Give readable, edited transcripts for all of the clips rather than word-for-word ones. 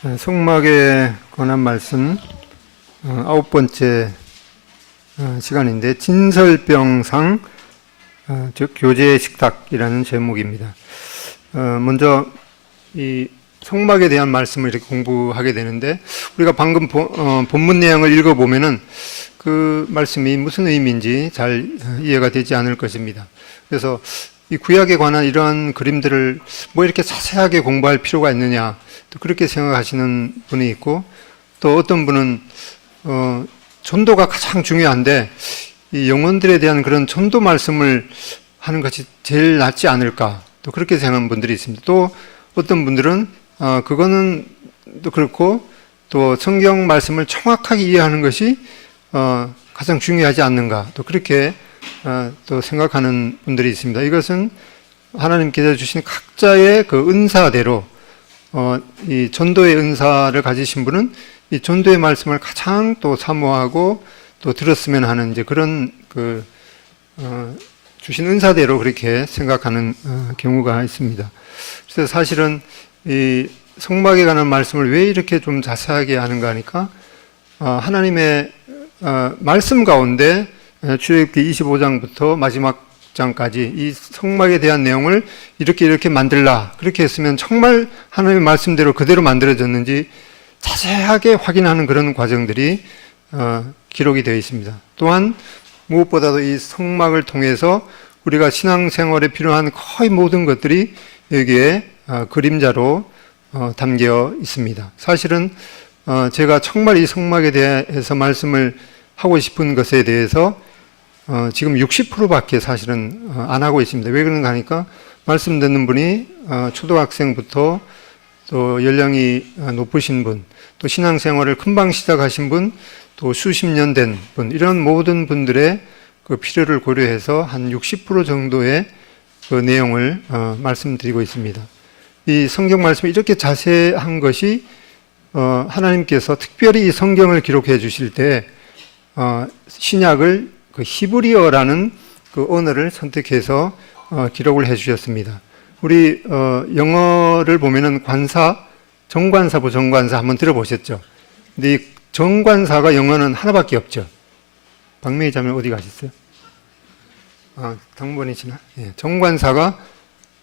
성막에 관한 말씀 9번째 시간인데 진설병상 즉 교제의 식탁이라는 제목입니다. 먼저 이 성막에 대한 말씀을 이렇게 공부하게 되는데 우리가 방금 본문 내용을 읽어보면은 그 말씀이 무슨 의미인지 잘 이해가 되지 않을 것입니다. 그래서 이 구약에 관한 이러한 그림들을 뭐 이렇게 자세하게 공부할 필요가 있느냐 또 그렇게 생각하시는 분이 있고, 또 어떤 분은 전도가 가장 중요한데 이 영혼들에 대한 그런 전도 말씀을 하는 것이 제일 낫지 않을까, 또 그렇게 생각하는 분들이 있습니다. 또 어떤 분들은 그거는 또 그렇고 또 성경 말씀을 정확하게 이해하는 것이 가장 중요하지 않는가, 또 그렇게 또 생각하는 분들이 있습니다. 이것은 하나님께서 주신 각자의 그 은사대로 이 전도의 은사를 가지신 분은 이 전도의 말씀을 가장 또 사모하고 또 들었으면 하는 이제 그런 주신 은사대로 그렇게 생각하는 경우가 있습니다. 그래서 사실은 이 성막에 관한 말씀을 왜 이렇게 좀 자세하게 하는가 하니까 하나님의 말씀 가운데 출애굽기 25장부터 마지막 장까지 이 성막에 대한 내용을 이렇게 만들라, 그렇게 했으면 정말 하나님의 말씀대로 그대로 만들어졌는지 자세하게 확인하는 그런 과정들이 기록이 되어 있습니다. 또한 무엇보다도 이 성막을 통해서 우리가 신앙생활에 필요한 거의 모든 것들이 여기에 그림자로 담겨 있습니다. 사실은 제가 정말 이 성막에 대해서 말씀을 하고 싶은 것에 대해서 지금 60%밖에 사실은 안 하고 있습니다. 왜 그런가 하니까 말씀 듣는 분이 초등학생부터 또 연령이 높으신 분, 또 신앙생활을 금방 시작하신 분, 또 수십 년 된 분, 이런 모든 분들의 그 필요를 고려해서 한 60% 정도의 그 내용을 말씀드리고 있습니다. 이 성경 말씀이 이렇게 자세한 것이 하나님께서 특별히 이 성경을 기록해 주실 때 신약을 그 히브리어라는 그 언어를 선택해서 기록을 해 주셨습니다. 우리 영어를 보면은 정관사, 부정관사 한번 들어보셨죠? 근데 이 정관사가 영어는 하나밖에 없죠. 박명희 자매 어디 가셨어요? 당번이시나? 예, 정관사가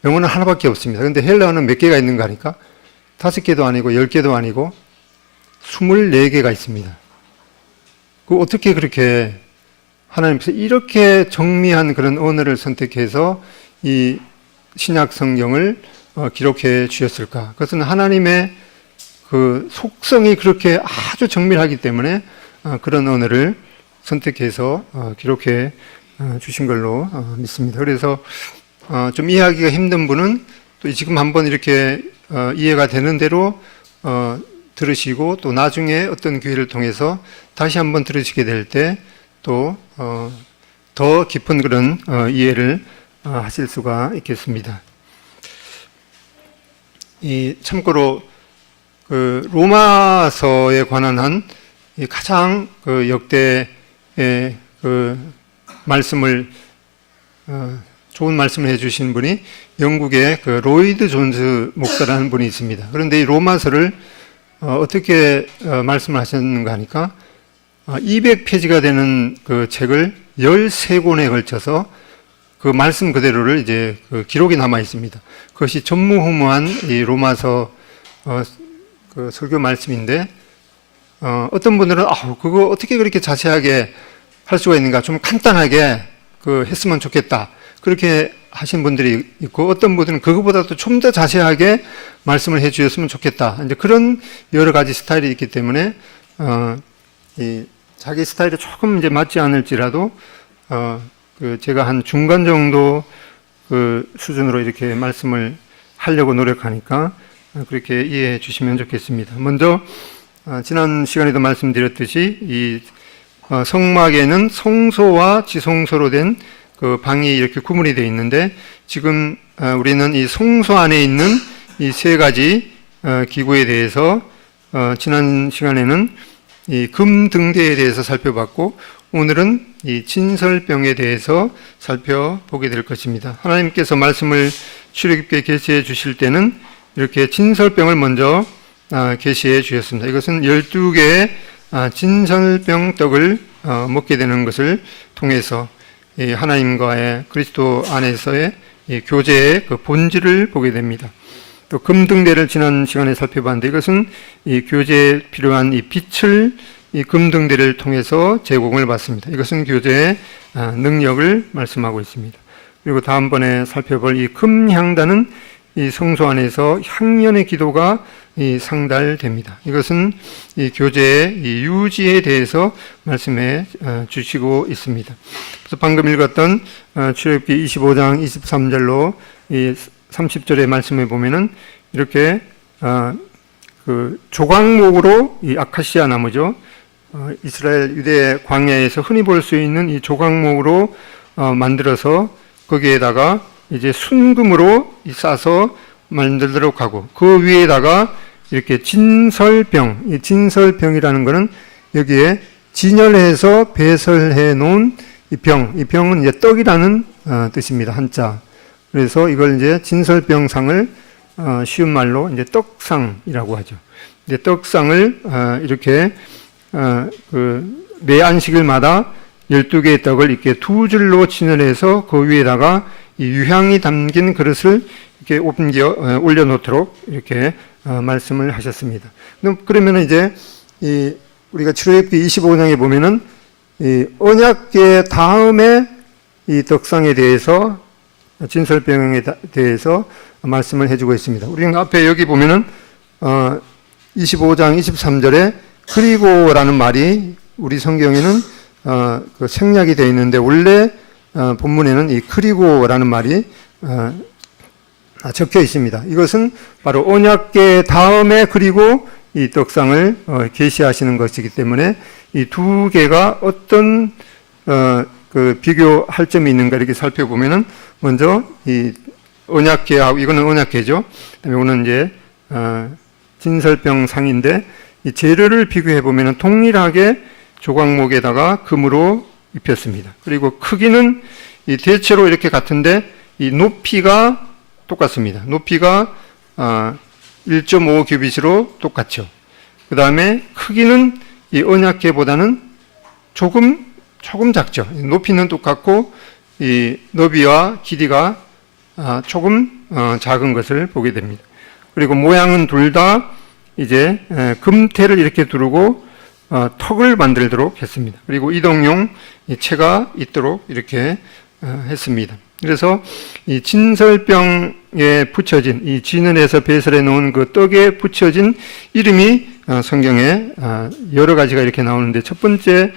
영어는 하나밖에 없습니다. 근데 헬라어는 몇 개가 있는가 하니까 5개도 아니고 10개도 아니고 24개가 있습니다. 그 어떻게 그렇게 하나님께서 이렇게 정밀한 그런 언어를 선택해서 이 신약 성경을 기록해 주셨을까? 그것은 하나님의 그 속성이 그렇게 아주 정밀하기 때문에 그런 언어를 선택해서 기록해 주신 걸로 믿습니다. 그래서 좀 이해하기가 힘든 분은 또 지금 한번 이렇게 이해가 되는 대로 들으시고, 또 나중에 어떤 기회를 통해서 다시 한번 들으시게 될 때 또 더 깊은 그런 이해를 하실 수가 있겠습니다. 참고로 그 로마서에 관한 한 가장 그 역대의 그 말씀을 좋은 말씀을 해주신 분이 영국의 그 로이드 존스 목사라는 분이 있습니다. 그런데 이 로마서를 어떻게 말씀을 하셨는가 하니까 200페이지가 되는 그 책을 13권에 걸쳐서 그 말씀 그대로를 이제 그 기록이 남아 있습니다. 그것이 전무후무한 이 로마서 그 설교 말씀인데, 어떤 분들은 그거 어떻게 그렇게 자세하게 할 수가 있는가, 좀 간단하게 했으면 좋겠다, 그렇게 하신 분들이 있고, 어떤 분들은 그거보다도 좀 더 자세하게 말씀을 해 주셨으면 좋겠다, 이제 그런 여러 가지 스타일이 있기 때문에 자기 스타일에 조금 이제 맞지 않을지라도 제가 한 중간 정도 그 수준으로 이렇게 말씀을 하려고 노력하니까 그렇게 이해해 주시면 좋겠습니다. 먼저 지난 시간에도 말씀드렸듯이 이 성막에는 성소와 지성소로 된 그 방이 이렇게 구분이 되어 있는데, 지금 우리는 이 성소 안에 있는 이 세 가지 기구에 대해서 지난 시간에는 이 금등대에 대해서 살펴봤고, 오늘은 이 진설병에 대해서 살펴보게 될 것입니다. 하나님께서 말씀을 출애굽기에 계시해 주실 때는 이렇게 진설병을 먼저 계시해 주셨습니다. 이것은 12개의 진설병 떡을 먹게 되는 것을 통해서 이 하나님과의 그리스도 안에서의 이 교제의 그 본질을 보게 됩니다. 또 금등대를 지난 시간에 살펴봤는데 이것은 이 교제에 필요한 이 빛을 이 금등대를 통해서 제공을 받습니다. 이것은 교제의 능력을 말씀하고 있습니다. 그리고 다음번에 살펴볼 이 금향단은 이 성소 안에서 향연의 기도가 이 상달됩니다. 이것은 이 교제의 이 유지에 대해서 말씀해 주시고 있습니다. 그래서 방금 읽었던 출애굽기 25장 23절로 이 30절의 말씀에 보면은 이렇게 그 조각목으로 이 아카시아 나무죠. 이스라엘 유대 광야에서 흔히 볼 수 있는 이 조각목으로 만들어서 거기에다가 이제 순금으로 싸서 만들도록 하고 그 위에다가 이렇게 진설병, 이 진설병이라는 것은 여기에 진열해서 배설해 놓은 이 병은 이제 떡이라는 뜻입니다. 한자. 그래서 이걸 이제 진설병상을 쉬운 말로 이제 떡상이라고 하죠. 이제 떡상을 이렇게 매 안식일마다 12개의 떡을 이렇게 두 줄로 진열해서 그 위에다가 이 유향이 담긴 그릇을 이렇게 올려놓도록 이렇게 말씀을 하셨습니다. 그러면 이제 우리가 출애굽기 25장에 보면은 이 언약궤 다음에 이 떡상에 대해서 진설병에 대해서 말씀을 해주고 있습니다. 우리가 앞에 여기 보면은 25장 23절에 그리고라는 말이 우리 성경에는 그 생략이 되어 있는데 원래 본문에는 이 그리고라는 말이 적혀 있습니다. 이것은 바로 언약궤 다음에 그리고 이 떡상을 계시하시는 것이기 때문에 이 두 개가 어떤 그 비교할 점이 있는가 이렇게 살펴보면은 먼저 이 언약궤하고 이거는 언약궤죠. 그다음에 이거는 이제 진설병상인데 이 재료를 비교해 보면은 동일하게 조각목에다가 금으로 입혔습니다. 그리고 크기는 이 대체로 이렇게 같은데 이 높이가 똑같습니다. 높이가 1.5 규빗으로 똑같죠. 그 다음에 크기는 이 언약궤보다는 조금 작죠. 높이는 똑같고 이 너비와 길이가 조금 작은 것을 보게 됩니다. 그리고 모양은 둘 다 이제 금태를 이렇게 두르고 턱을 만들도록 했습니다. 그리고 이동용 채가 있도록 이렇게 했습니다. 그래서 이 진설병에 붙여진 이 진을해서 배설해 놓은 그 떡에 붙여진 이름이 성경에 여러 가지가 이렇게 나오는데 첫 번째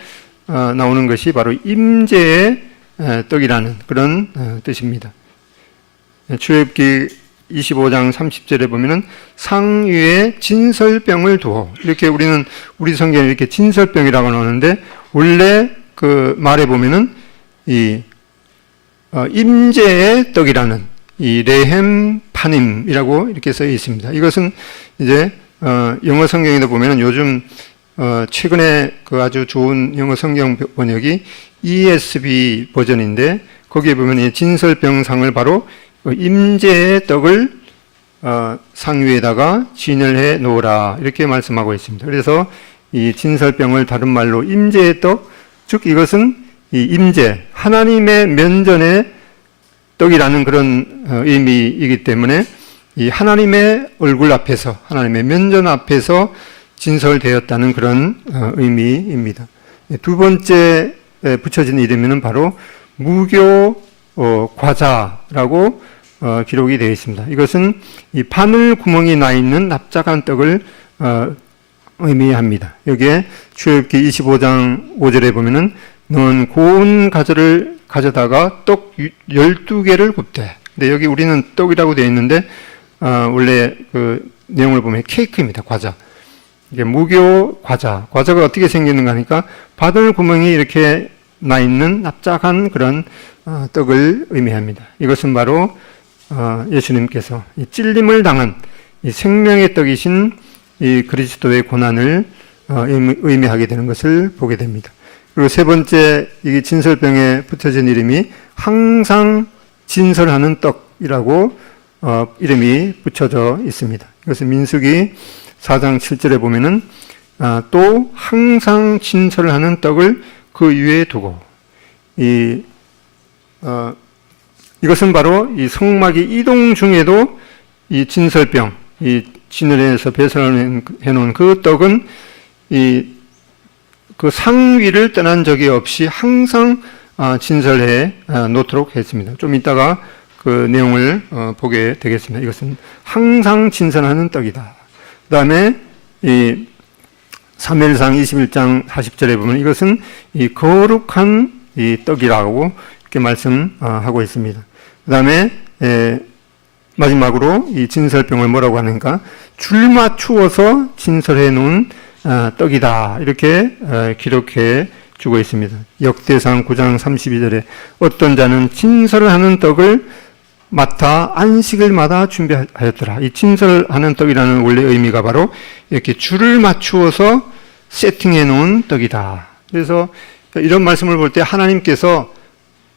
나오는 것이 바로 임재의 떡이라는 그런 뜻입니다. 출애굽기 25장 30절에 보면은 상 위에 진설병을 두어 이렇게 우리 성경에 이렇게 진설병이라고 나오는데 원래 그 말에 보면은 이 임재의 떡이라는 이 레헴 파님이라고 이렇게 써 있습니다. 이것은 이제 영어 성경에도 보면은 요즘 최근에 그 아주 좋은 영어 성경 번역이 ESV 버전인데 거기에 보면 이 진설병상을 바로 임재의 떡을 상 위에다가 진열해 놓으라 이렇게 말씀하고 있습니다. 그래서 이 진설병을 다른 말로 임재의 떡, 즉 이것은 이 임재, 하나님의 면전의 떡이라는 그런 의미이기 때문에 이 하나님의 얼굴 앞에서, 하나님의 면전 앞에서 진설되었다는 그런 의미입니다. 두 번째 붙여진 이름은 바로 무교 과자라고 기록이 되어 있습니다. 이것은 이 바늘 구멍이 나 있는 납작한 떡을 의미합니다. 여기에 출애굽기 25장 5절에 보면은 너는 고운 가지를 가져다가 떡 12개를 굽되. 근데 여기 우리는 떡이라고 되어 있는데 원래 그 내용을 보면 케이크입니다. 과자. 이게 무교 과자. 과자가 어떻게 생기는가 하니까 바늘 구멍이 이렇게 나 있는 납작한 그런 떡을 의미합니다. 이것은 바로 예수님께서 이 찔림을 당한 이 생명의 떡이신 이 그리스도의 고난을 의미하게 되는 것을 보게 됩니다. 그리고 세 번째 이 진설병에 붙여진 이름이 항상 진설하는 떡이라고 이름이 붙여져 있습니다. 이것은 민수기 4장 7절에 보면은 또 항상 진설하는 떡을 그 위에 두고 이것은 바로 이 성막이 이동 중에도 이 진설병, 이 진열해서 배설해 놓은 그 떡은 그 상위를 떠난 적이 없이 항상 진설해 놓도록 했습니다. 좀 이따가 그 내용을 보게 되겠습니다. 이것은 항상 진설하는 떡이다. 그 다음에 이 사무엘상 21장 40절에 보면 이것은 이 거룩한 이 떡이라고 이렇게 말씀하고 있습니다. 그 다음에 마지막으로 이 진설병을 뭐라고 하는가? 줄 맞추어서 진설해 놓은 떡이다. 이렇게 기록해 주고 있습니다. 역대상 9장 32절에 어떤 자는 진설하는 떡을 맡아 안식일마다 준비하였더라. 이 진설하는 떡이라는 원래 의미가 바로 이렇게 줄을 맞추어서 세팅해 놓은 떡이다. 그래서 이런 말씀을 볼 때 하나님께서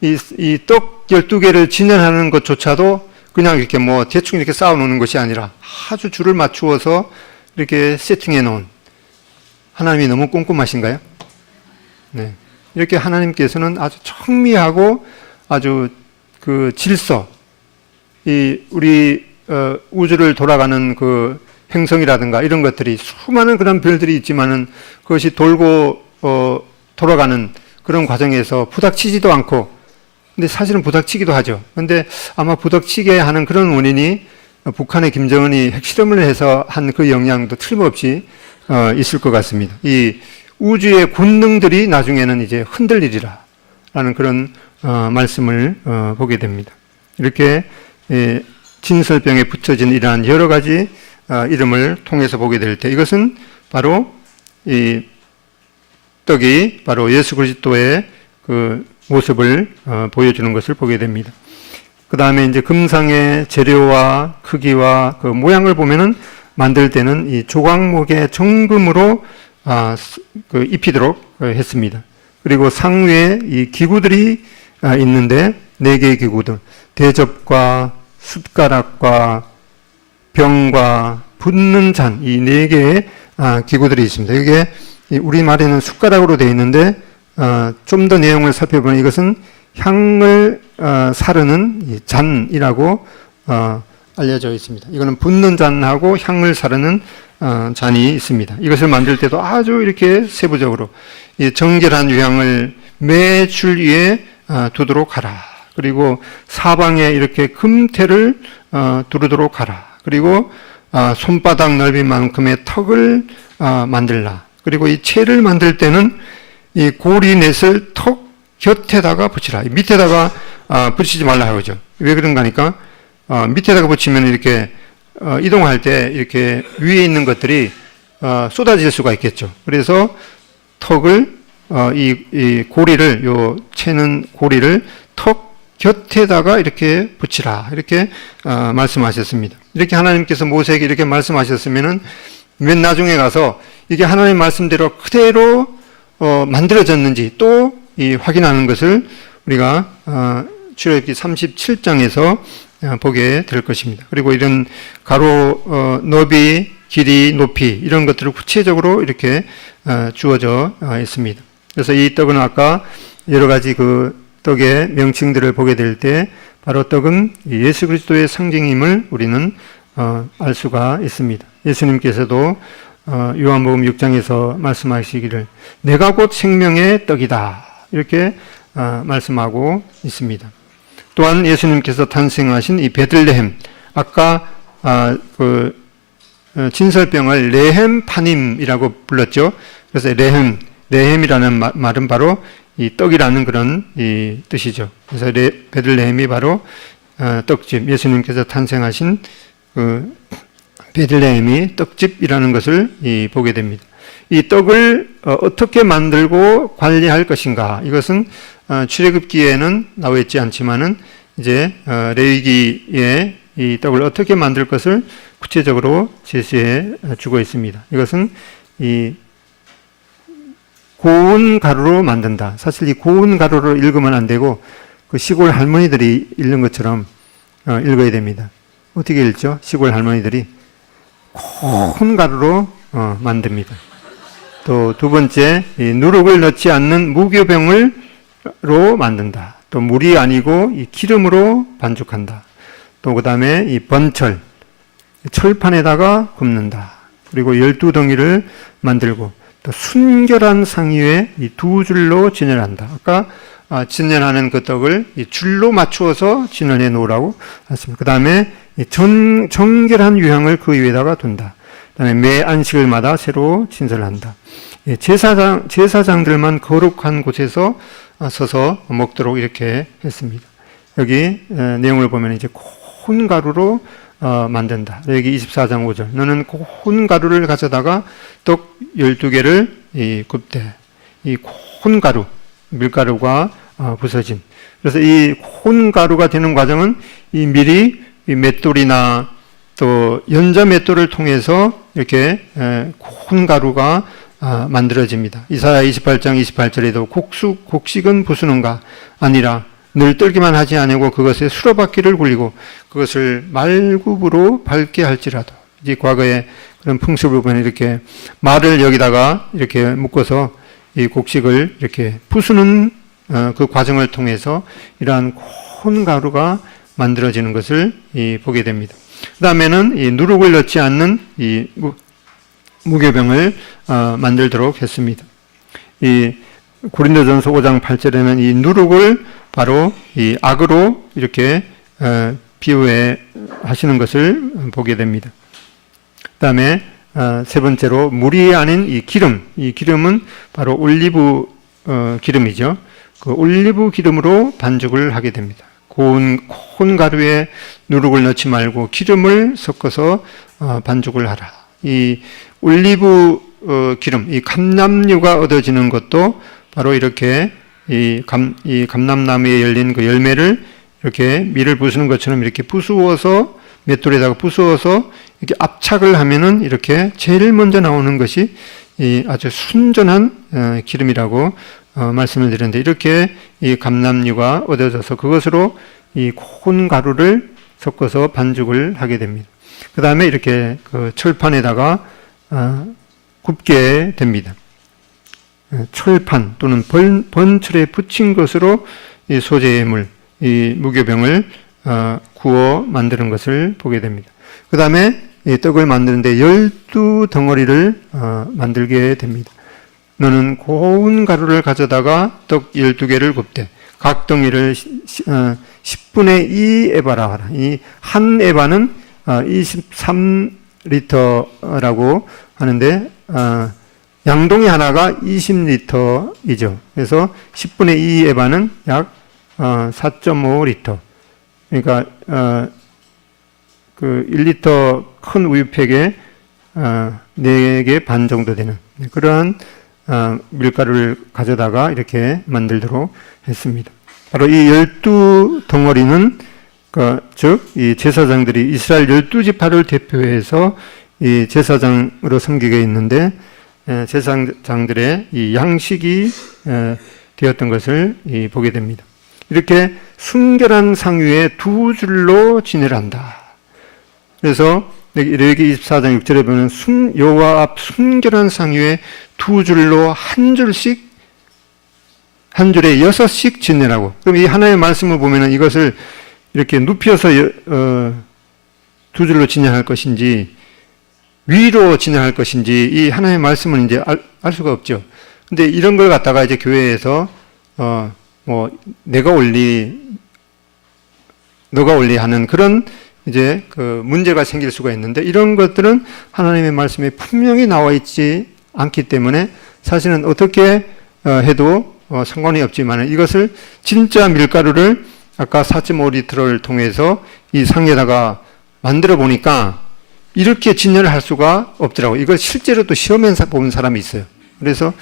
이 떡 12개를 진열하는 것조차도 그냥 이렇게 뭐 대충 이렇게 쌓아 놓는 것이 아니라 아주 줄을 맞추어서 이렇게 세팅해 놓은, 하나님이 너무 꼼꼼하신가요? 네. 이렇게 하나님께서는 아주 청미하고 아주 그 질서, 우리 우주를 돌아가는 그 행성이라든가 이런 것들이 수많은 그런 별들이 있지만은 그것이 돌고 돌아가는 그런 과정에서 부닥치지도 않고, 근데 사실은 부닥치기도 하죠. 근데 아마 부닥치게 하는 그런 원인이 북한의 김정은이 핵실험을 해서 한 그 영향도 틀림없이 있을 것 같습니다. 이 우주의 권능들이 나중에는 이제 흔들리리라 라는 그런 말씀을 보게 됩니다. 이렇게 진설병에 붙여진 이러한 여러 가지 이름을 통해서 보게 될 때 이것은 바로 이 떡이 바로 예수 그리스도의 그 모습을 보여주는 것을 보게 됩니다. 그 다음에 이제 금상의 재료와 크기와 그 모양을 보면은 만들 때는 이 조각목의 정금으로 그 입히도록 했습니다. 그리고 상위에 이 기구들이 있는데 4개의 기구들, 대접과 숟가락과 병과 붓는 잔, 이 4개의 기구들이 있습니다. 이게 우리말에는 숟가락으로 되어 있는데 좀 더 내용을 살펴보면 이것은 향을 사르는 잔이라고 알려져 있습니다. 이거는 붓는 잔하고 향을 사르는 잔이 있습니다. 이것을 만들 때도 아주 이렇게 세부적으로 정결한 유향을 매 줄 위에 두도록 하라. 그리고 사방에 이렇게 금태를 두르도록 하라. 그리고 손바닥 넓이만큼의 턱을 만들라. 그리고 이 채를 만들 때는 이 고리넷을 턱 곁에다가 붙이라. 밑에다가 붙이지 말라 하죠. 왜 그런가 하니까 밑에다가 붙이면 이렇게 이동할 때 이렇게 위에 있는 것들이 쏟아질 수가 있겠죠. 그래서 턱을 이 고리를 채는 고리를 턱 곁에다가 이렇게 붙이라. 이렇게 말씀하셨습니다. 이렇게 하나님께서 모세에게 이렇게 말씀하셨으면은 맨 나중에 가서 이게 하나님 말씀대로 그대로 만들어졌는지 또 확인하는 것을 우리가 출애굽기 37장에서 보게 될 것입니다. 그리고 이런 가로 너비, 길이, 높이 이런 것들을 구체적으로 이렇게 주어져 있습니다. 그래서 이 떡은 아까 여러 가지 그 떡의 명칭들을 보게 될 때 바로 떡은 예수 그리스도의 상징임을 우리는 알 수가 있습니다. 예수님께서도 요한복음 6장에서 말씀하시기를 내가 곧 생명의 떡이다 이렇게 말씀하고 있습니다. 또한 예수님께서 탄생하신 이 베들레헴, 아까 그 진설병을 레헴파님이라고 불렀죠. 그래서 레헴이라는 말은 바로 이 떡이라는 그런 이 뜻이죠. 그래서 베들레헴이 바로 떡집, 예수님께서 탄생하신 그 베들레헴이 떡집이라는 것을 보게 됩니다. 이 떡을 어떻게 만들고 관리할 것인가? 이것은 출애굽기에는 나와 있지 않지만은 이제 레위기에 이 떡을 어떻게 만들 것을 구체적으로 제시해 주고 있습니다. 이것은 이 고운 가루로 만든다. 사실 이 고운 가루로 읽으면 안 되고 그 시골 할머니들이 읽는 것처럼 읽어야 됩니다. 어떻게 읽죠? 시골 할머니들이 고운 가루로 만듭니다. 또 두 번째, 이 누룩을 넣지 않는 무교병으로 만든다. 또 물이 아니고 이 기름으로 반죽한다. 또 그 다음에 이 번철, 철판에다가 굽는다. 그리고 12덩이를 만들고 또 순결한 상위에 이 두 줄로 진열한다. 아까 진열하는 그 떡을 이 줄로 맞추어서 진열해 놓으라고 했습니다. 그 다음에 정결한 유향을 그 위에다가 둔다. 그 다음에 매 안식일마다 새로 진설한다. 제사장들만 거룩한 곳에서 서서 먹도록 이렇게 했습니다. 여기 내용을 보면 이제 고운 가루로 만든다. 여기 24장 5절. 너는 고운 가루를 가져다가 떡 12개를 굽되. 이 고운 가루, 밀가루가 부서진. 그래서 이 고운 가루가 되는 과정은 이 밀이 이 맷돌이나 또 연자 맷돌을 통해서 이렇게 고운 가루가 만들어집니다. 이사야 28장 28절에도 곡식은 부수는가 아니라 늘 떨기만 하지 아니고 그것에 수로바퀴를 굴리고 그것을 말굽으로 밟게 할지라도. 이제 과거에 그런 풍습을 보면 이렇게 말을 여기다가 이렇게 묶어서 이 곡식을 이렇게 부수는 그 과정을 통해서 이러한 고운 가루가 만들어지는 것을 보게 됩니다. 그 다음에는 이 누룩을 넣지 않는 이 무교병을 만들도록 했습니다. 이 고린도전서 5장 8절에는 이 누룩을 바로 이 악으로 이렇게 비유해 하시는 것을 보게 됩니다. 그 다음에 세 번째로 물이 아닌 이 기름은 바로 올리브 기름이죠. 그 올리브 기름으로 반죽을 하게 됩니다. 고운 가루에 누룩을 넣지 말고 기름을 섞어서 반죽을 하라. 이 올리브 기름, 이 감람류가 얻어지는 것도 바로 이렇게 이 감람나무에 열린 그 열매를 이렇게 밀을 부수는 것처럼 이렇게 부수어서 맷돌에다가 부수어서 이렇게 압착을 하면은 이렇게 제일 먼저 나오는 것이 이 아주 순전한 기름이라고 말씀을 드렸는데, 이렇게 이 감람류가 얻어져서 그것으로 이 고운 가루를 섞어서 반죽을 하게 됩니다. 그 다음에 이렇게 그 철판에다가 굽게 됩니다. 철판 또는 번철에 붙인 것으로 이 소재의 물, 이 무교병을 구워 만드는 것을 보게 됩니다. 그 다음에 이 떡을 만드는데 12덩어리를 만들게 됩니다. 너는 고운 가루를 가져다가 떡 12개를 굽되 각 덩이를 10분의 2 에바라 하라. 이 한 에바는 23리터라고 하는데 양동이 하나가 20리터이죠. 그래서 10분의 2 에바는 약 4.5리터. 그러니까 그 1리터 큰 우유팩에 4개 반 정도 되는 그러한 밀가루를 가져다가 이렇게 만들도록 했습니다. 바로 이 12덩어리는 즉 이 제사장들이 이스라엘 12지파를 대표해서 이 제사장으로 섬기게 있는데 제사장들의 이 양식이 되었던 것을 보게 됩니다. 이렇게 순결한 상위에 두 줄로 진열한다. 그래서 레위기 24장 6절에 보면 여호와 앞 순결한 상위에 두 줄로 한 줄씩, 한 줄에 6씩 진열하고. 그럼 이 하나의 말씀을 보면은 이것을 이렇게 눕혀서 두 줄로 진열할 것인지 위로 진열할 것인지 이 하나의 말씀은 이제 알 수가 없죠. 근데 이런 걸 갖다가 이제 교회에서 뭐 너가 올리 하는 그런 이제 그 문제가 생길 수가 있는데, 이런 것들은 하나님의 말씀에 분명히 나와 있지 않기 때문에 사실은 어떻게 해도 상관이 없지만 이것을 진짜 밀가루를 아까 4.5리터를 통해서 이 상에다가 만들어 보니까 이렇게 진열을 할 수가 없더라고요. 이걸 실제로 또 시험해 본 사람이 있어요. 그래서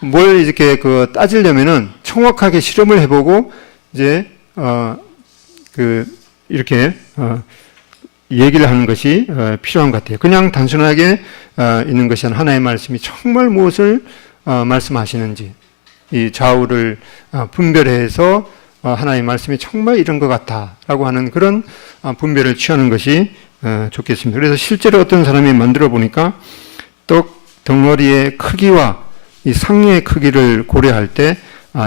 뭘 이렇게 따지려면은 정확하게 실험을 해보고 이제 이렇게 얘기를 하는 것이 필요한 것 같아요. 그냥 단순하게 있는 것이 아니라 하나의 말씀이 정말 무엇을 말씀하시는지 이 좌우를 분별해서 하나의 말씀이 정말 이런 것 같다라고 하는 그런 분별을 취하는 것이 좋겠습니다. 그래서 실제로 어떤 사람이 만들어 보니까 떡 덩어리의 크기와 이 상의 크기를 고려할 때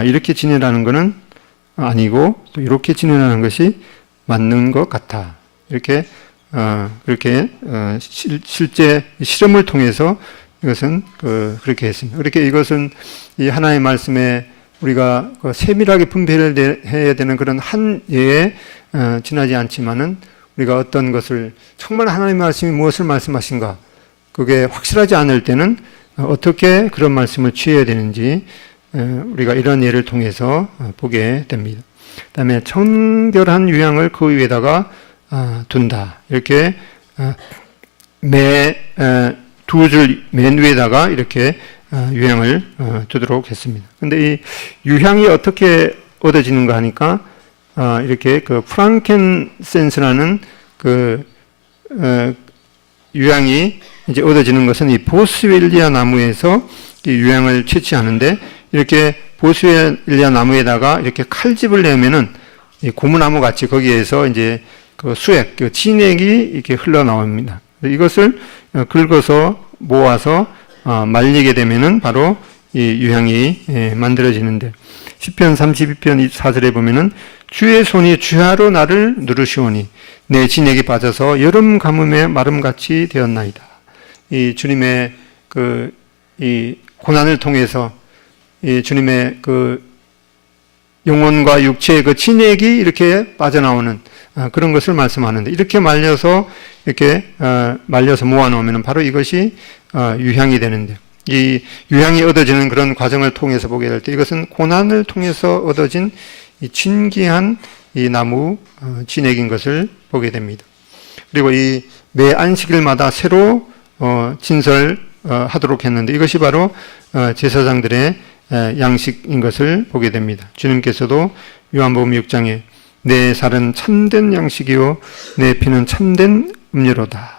이렇게 지내라는 것은 아니고 또 이렇게 지내라는 것이 맞는 것 같아. 이렇게 그렇게 실제 실험을 통해서 이것은 그렇게 했습니다. 그렇게 이것은 이 하나의 말씀에 우리가 세밀하게 분별을 해야 되는 그런 한 예에 지나지 않지만은 우리가 어떤 것을 정말 하나님의 말씀이 무엇을 말씀하신가 그게 확실하지 않을 때는 어떻게 그런 말씀을 취해야 되는지 우리가 이런 예를 통해서 보게 됩니다. 그다음에 청결한 유향을 그 위에다가 둔다. 이렇게 매 두 줄 맨 위에다가 이렇게 유향을 두도록 했습니다. 근데 이 유향이 어떻게 얻어지는가 하니까 이렇게 그 프랑켄센스라는 그 유향이 이제 얻어지는 것은 이 보스웰리아 나무에서 이 유향을 채취하는데 이렇게 보스웰리아 나무에다가 이렇게 칼집을 내면은 이 고무나무 같이 거기에서 이제 그 수액, 그 진액이 이렇게 흘러나옵니다. 이것을 긁어서 모아서 말리게 되면은 바로 이 유향이 만들어지는데 시편 32편 4절에 보면은 주의 손이 주야로 나를 누르시오니 내 진액이 빠져서 여름 가뭄에 마름같이 되었나이다. 이 주님의 이 고난을 통해서 이 주님의 영혼과 육체의 진액이 이렇게 빠져나오는 그런 것을 말씀하는데 이렇게 말려서 모아놓으면 바로 이것이 유향이 되는데 이 유향이 얻어지는 그런 과정을 통해서 보게 될 때 이것은 고난을 통해서 얻어진 이 진귀한 이 나무 진액인 것을 보게 됩니다. 그리고 이 매 안식일마다 새로 진설하도록 했는데 이것이 바로 제사장들의 양식인 것을 보게 됩니다. 주님께서도 요한복음 6장에 내 살은 참된 양식이요 내 피는 참된 음료로다.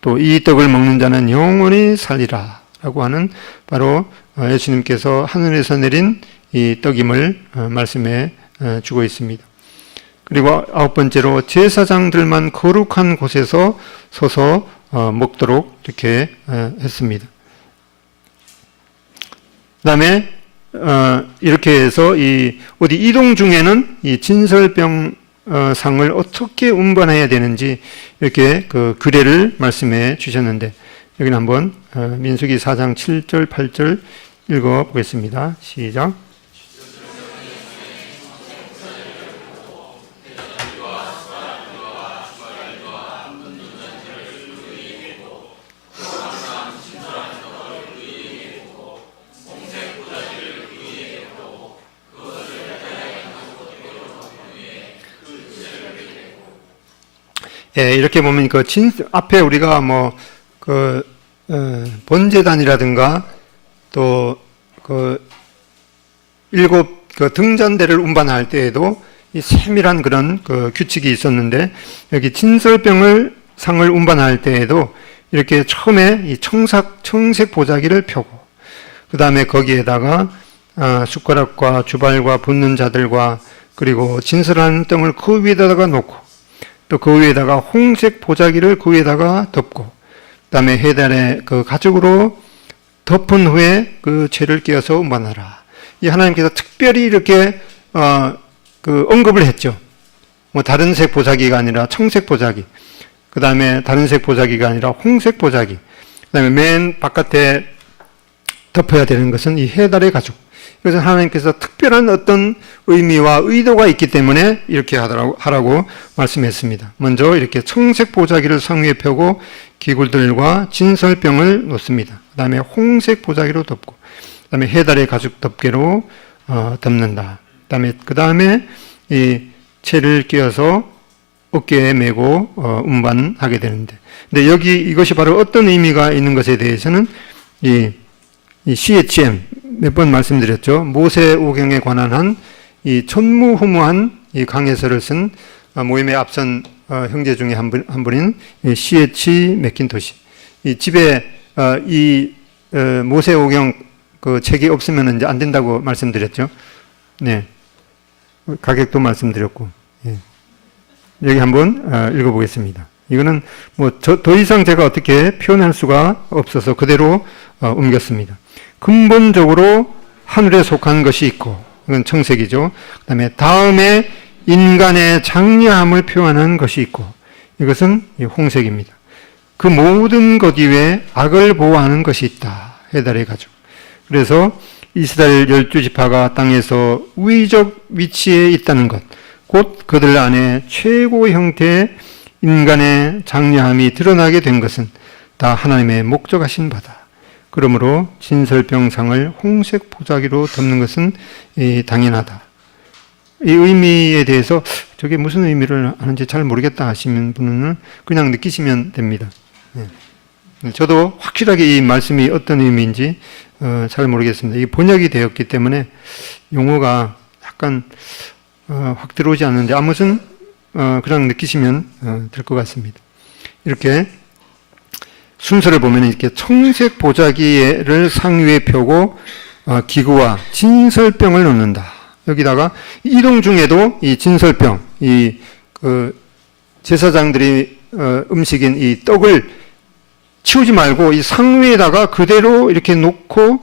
또 이 떡을 먹는 자는 영원히 살리라 라고 하는 바로 예수님께서 하늘에서 내린 이 떡임을 말씀해 주고 있습니다. 그리고 9번째로 제사장들만 거룩한 곳에서 서서 먹도록 이렇게 했습니다. 그 다음에 이렇게 해서 어디 이동 중에는 이 진설병 상을 어떻게 운반해야 되는지 이렇게 그 규례를 말씀해 주셨는데 여기는 한번 민수기 4장 7절 8절 읽어 보겠습니다. 시작. 예, 이렇게 보면 앞에 우리가 번제단이라든가 또 일곱 등잔대를 운반할 때에도 이 세밀한 그런 규칙이 있었는데 여기 진설병을 상을 운반할 때에도 이렇게 처음에 이 청색 보자기를 펴고 그 다음에 거기에다가 숟가락과 주발과 붓는 자들과 그리고 진설하는 떡을 그 위에다가 놓고 또 그 위에다가 홍색 보자기를 그 위에다가 덮고 그 다음에 해달에 가죽으로 덮은 후에 그 채를 끼워서 운반하라. 이 하나님께서 특별히 이렇게 언급을 했죠. 다른 색 보자기가 아니라 청색 보자기, 그 다음에 다른 색 보자기가 아니라 홍색 보자기, 그 다음에 맨 바깥에 덮어야 되는 것은 이 해달의 가죽. 이것은 하나님께서 특별한 어떤 의미와 의도가 있기 때문에 이렇게 하라고 말씀했습니다. 먼저 이렇게 청색 보자기를 상 위에 펴고 기구들과 진설병을 놓습니다. 그 다음에 홍색 보자기로 덮고, 그 다음에 해달의 가죽 덮개로 덮는다. 그 다음에 이 채를 끼워서 어깨에 메고 운반하게 되는데, 근데 이것이 바로 어떤 의미가 있는 것에 대해서는 이 CHM 몇 번 말씀드렸죠. 모세오경에 관한 한 이 전무후무한 이 강해서를 쓴 모임의 앞선 형제 중에 한 분인 C.H. 맥킨토시. 이 집에 모세오경 책이 없으면 이제 안 된다고 말씀드렸죠. 네, 가격도 말씀드렸고, 예. 여기 한번 읽어보겠습니다. 이거는 뭐 더 이상 제가 어떻게 표현할 수가 없어서 그대로 옮겼습니다. 근본적으로 하늘에 속한 것이 있고, 이건 청색이죠. 그다음에 다음에 인간의 장려함을 표현하는 것이 있고, 이것은 홍색입니다. 그 모든 것 이외에 악을 보호하는 것이 있다. 해달의 가죽. 그래서 이스라엘 12지파가 땅에서 우위적 위치에 있다는 것, 곧 그들 안에 최고 형태의 인간의 장려함이 드러나게 된 것은 다 하나님의 목적하신 바다. 그러므로 진설병상을 홍색 보자기로 덮는 것은 당연하다. 이 의미에 대해서 저게 무슨 의미를 하는지 잘 모르겠다 하시는 분은 그냥 느끼시면 됩니다. 저도 확실하게 이 말씀이 어떤 의미인지 잘 모르겠습니다. 이게 번역이 되었기 때문에 용어가 약간 확 들어오지 않는데 아무튼 그냥 느끼시면 될 것 같습니다. 이렇게 순서를 보면 이렇게 청색 보자기를 상 위에 펴고 기구와 진설병을 놓는다. 여기다가 이동 중에도 이 진설병, 제사장들이 음식인 이 떡을 치우지 말고 이 상 위에다가 그대로 이렇게 놓고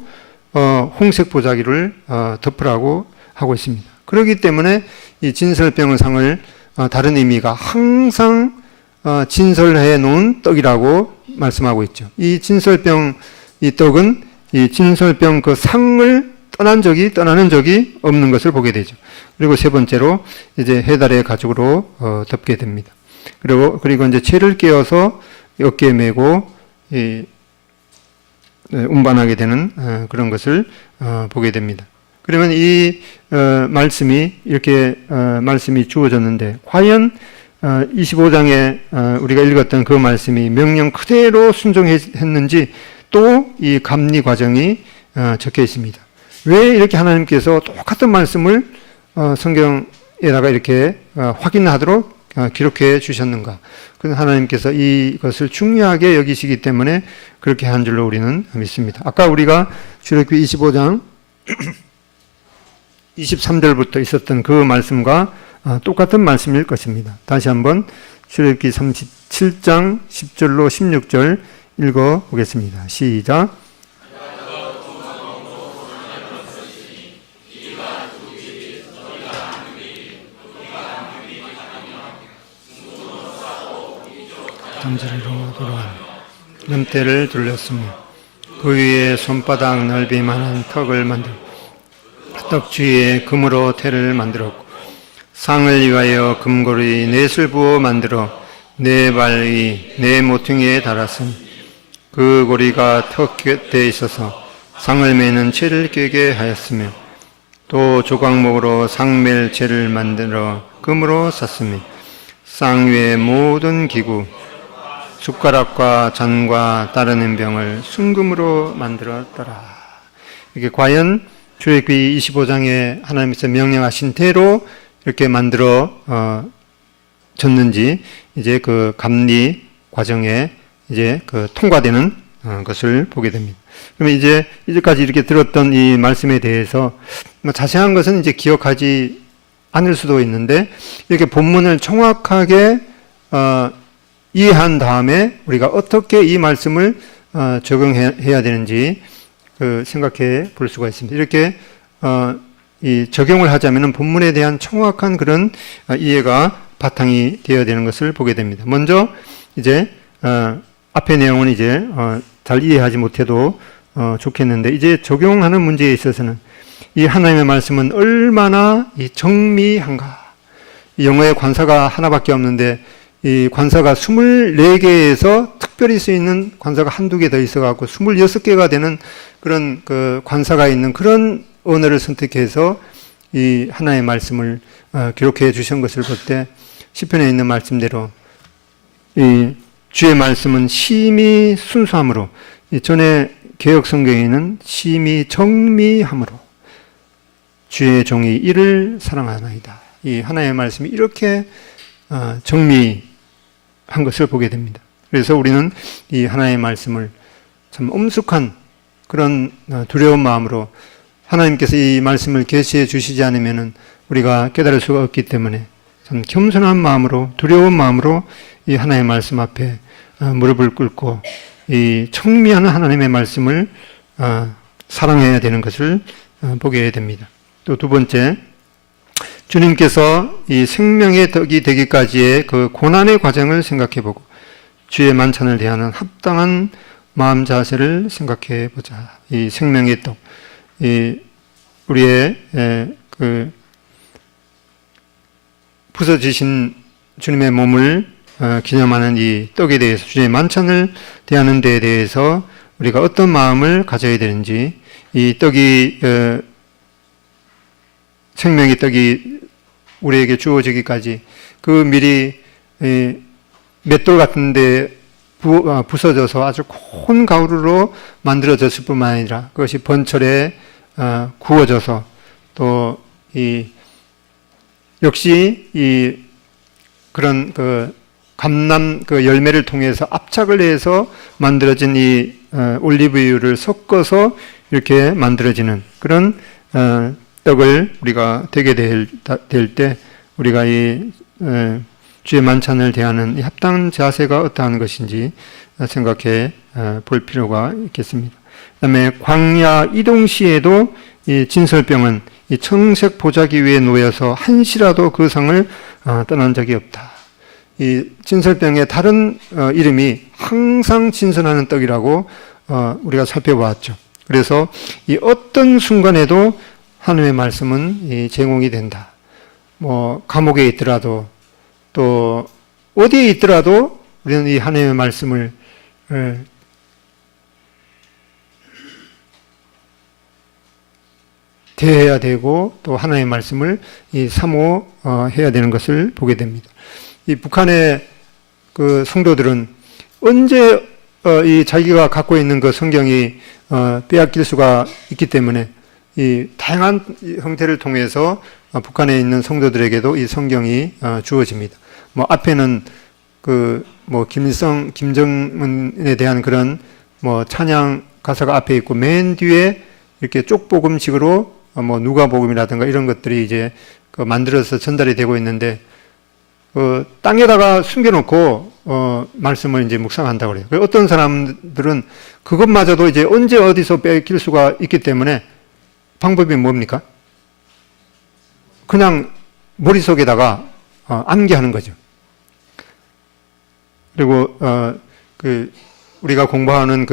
홍색 보자기를 덮으라고 하고 있습니다. 그렇기 때문에 이 진설병의 상을 다른 의미가 항상 진설해 놓은 떡이라고 말씀하고 있죠. 이 진설병, 이 떡은 이 진설병 그 상을 떠나는 적이 없는 것을 보게 되죠. 그리고 세 번째로 이제 해달의 가죽으로 덮게 됩니다. 그리고 이제 채를 끼워서 어깨에 메고 운반하게 되는 그런 것을 보게 됩니다. 그러면 이 말씀이 이렇게 말씀이 주어졌는데 과연 25장에 우리가 읽었던 그 말씀이 명령 그대로 순종했는지 또 이 감리 과정이 적혀 있습니다. 왜 이렇게 하나님께서 똑같은 말씀을 성경에다가 이렇게 확인하도록 기록해 주셨는가? 그래서 하나님께서 이것을 중요하게 여기시기 때문에 그렇게 한 줄로 우리는 믿습니다. 아까 우리가 출애굽기 25장 23절부터 있었던 그 말씀과 똑같은 말씀일 것입니다. 다시 한번 출애굽기 37장 10절로 16절 읽어보겠습니다. 시작. 잠자리로 돌아와 염대를 둘렀으며 그 위에 손바닥 넓이만한 턱을 만들고 떡 주위에 금으로 테를 만들었고 상을 위하여 금고리 넷을 부어 만들어 네 발 위 네 모퉁이에 달았으니 그 고리가 턱 곁에 있어서 상을 매는 채를 꿰게 하였으며 또 조각목으로 상멜 채를 만들어 금으로 쌌으며 상 위의 모든 기구 숟가락과 잔과 따르는 병을 순금으로 만들었더라. 이게 과연 출애굽기 25장에 하나님께서 명령하신 대로 이렇게 만들어 졌는지 이제 그 감리 과정에 이제 그 통과되는 것을 보게 됩니다. 그러면 이제까지 이렇게 들었던 이 말씀에 대해서 뭐 자세한 것은 이제 기억하지 않을 수도 있는데 이렇게 본문을 정확하게 이해한 다음에 우리가 어떻게 이 말씀을 적용해야 되는지 생각해 볼 수가 있습니다. 이렇게 이 적용을 하자면 본문에 대한 정확한 그런 이해가 바탕이 되어야 되는 것을 보게 됩니다. 먼저 이제 앞의 내용은 이제 잘 이해하지 못해도 좋겠는데 이제 적용하는 문제에 있어서는 이 하나님의 말씀은 얼마나 이 정미한가. 이 영어의 관사가 하나밖에 없는데 이 관사가 24개에서 특별히 쓰이는 관사가 한두 개 더 있어갖고 26개가 되는 그런 그 관사가 있는 그런 언어를 선택해서 이 하나의 말씀을 기록해 주신 것을 볼 때 시편에 있는 말씀대로 이 주의 말씀은 심히 순수함으로 전에 개역 성경에는 심히 정미함으로 주의 종이 이를 사랑하나이다. 이 하나의 말씀이 이렇게 정미한 것을 보게 됩니다. 그래서 우리는 이 하나의 말씀을 참 엄숙한 그런 두려운 마음으로 하나님께서 이 말씀을 계시해 주시지 않으면 우리가 깨달을 수가 없기 때문에 참 겸손한 마음으로 두려운 마음으로 이 하나님의 말씀 앞에 무릎을 꿇고 이 청미한 하나님의 말씀을 사랑해야 되는 것을 보게 됩니다. 또 두 번째, 주님께서 이 생명의 떡이 되기까지의 그 고난의 과정을 생각해보고 주의 만찬을 대하는 합당한 마음 자세를 생각해 보자. 이 생명의 떡, 이 우리의 그 부서지신 주님의 몸을 기념하는 이 떡에 대해서, 주의 만찬을 대하는 데에 대해서 우리가 어떤 마음을 가져야 되는지, 이 떡이 생명의 떡이 우리에게 주어지기까지 그 미리 맷돌 같은 데 부서져서 아주 큰 가루로 만들어졌을 뿐만 아니라 그것이 번철에 구워져서 또 역시 그런 그 감람 그 열매를 통해서 압착을 해서 만들어진 이 올리브유를 섞어서 이렇게 만들어지는 그런 떡을 우리가 되게 될 때 우리가 이 주의 만찬을 대하는 이 합당한 자세가 어떠한 것인지 생각해 볼 필요가 있겠습니다. 그다음에 광야 이동 시에도 이 진설병은 이 청색 보자기 위에 놓여서 한시라도 그 성을 떠난 적이 없다. 이 진설병의 다른 이름이 항상 진설하는 떡이라고 우리가 살펴보았죠. 그래서 이 어떤 순간에도 하나님의 말씀은 제공이 된다. 뭐 감옥에 있더라도 또 어디에 있더라도 우리는 이 하나님의 말씀을 대해야 되고 또 하나님의 말씀을 사모해야 되는 것을 보게 됩니다. 이 북한의 그 성도들은 언제 이 자기가 갖고 있는 그 성경이 빼앗길 수가 있기 때문에 이 다양한 형태를 통해서 북한에 있는 성도들에게도 이 성경이 주어집니다. 뭐 앞에는 그 뭐 김정은에 대한 그런 뭐 찬양 가사가 앞에 있고 맨 뒤에 이렇게 쪽복음식으로 뭐 누가복음이라든가 이런 것들이 이제 그 만들어서 전달이 되고 있는데 땅에다가 숨겨놓고 말씀을 이제 묵상한다고 그래요. 어떤 사람들은 그것마저도 이제 언제 어디서 뺏길 수가 있기 때문에 방법이 뭡니까? 그냥 머릿속에다가 암기하는 거죠. 그리고 우리가 공부하는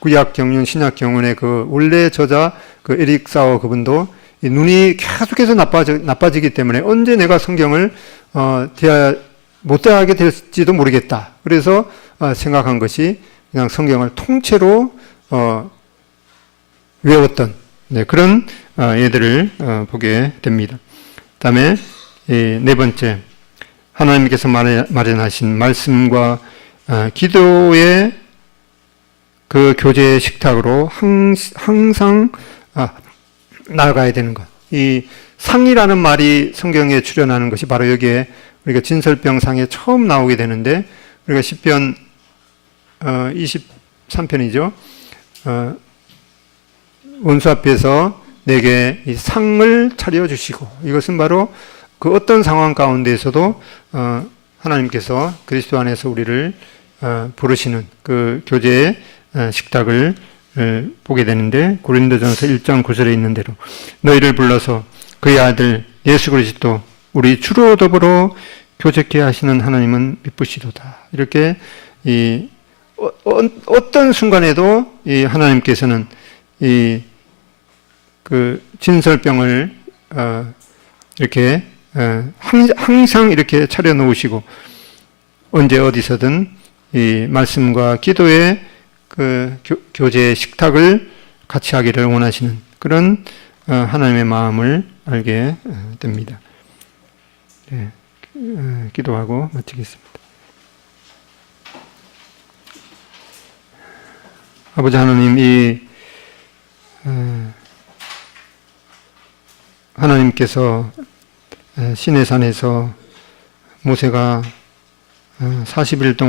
구약 경륜, 신약 경륜의 그 원래 저자 에릭 사워 그분도 이 눈이 계속해서 나빠지기 때문에 언제 내가 성경을 못 대하게 될지도 모르겠다. 그래서 생각한 것이 그냥 성경을 통째로 외웠던 그런 예들을 보게 됩니다. 그다음에 네 번째, 하나님께서 마련하신 말씀과 기도의 그 교제의 식탁으로 항상 나아가야 되는 것. 이 상이라는 말이 성경에 출연하는 것이 바로 여기에 우리가 진설병상에 처음 나오게 되는데, 우리가 시편 23편이죠. 원수 앞에서 내게 이 상을 차려주시고, 이것은 바로 그 어떤 상황 가운데에서도 하나님께서 그리스도 안에서 우리를 부르시는 그 교제의 식탁을 보게 되는데, 고린도전서 1장 9절에 있는 대로 너희를 불러서 그의 아들 예수 그리스도 우리 주로 더불어 교제케 하시는 하나님은 미쁘시도다. 이렇게 어떤 순간에도 이 하나님께서는 그 진설병을 이렇게 항상 이렇게 차려 놓으시고 언제 어디서든 이 말씀과 기도의 그 교제의 식탁을 같이 하기를 원하시는 그런 하나님의 마음을 알게 됩니다. 네, 기도하고 마치겠습니다. 아버지 하나님, 하나님께서 시내산에서 모세가 40일 동안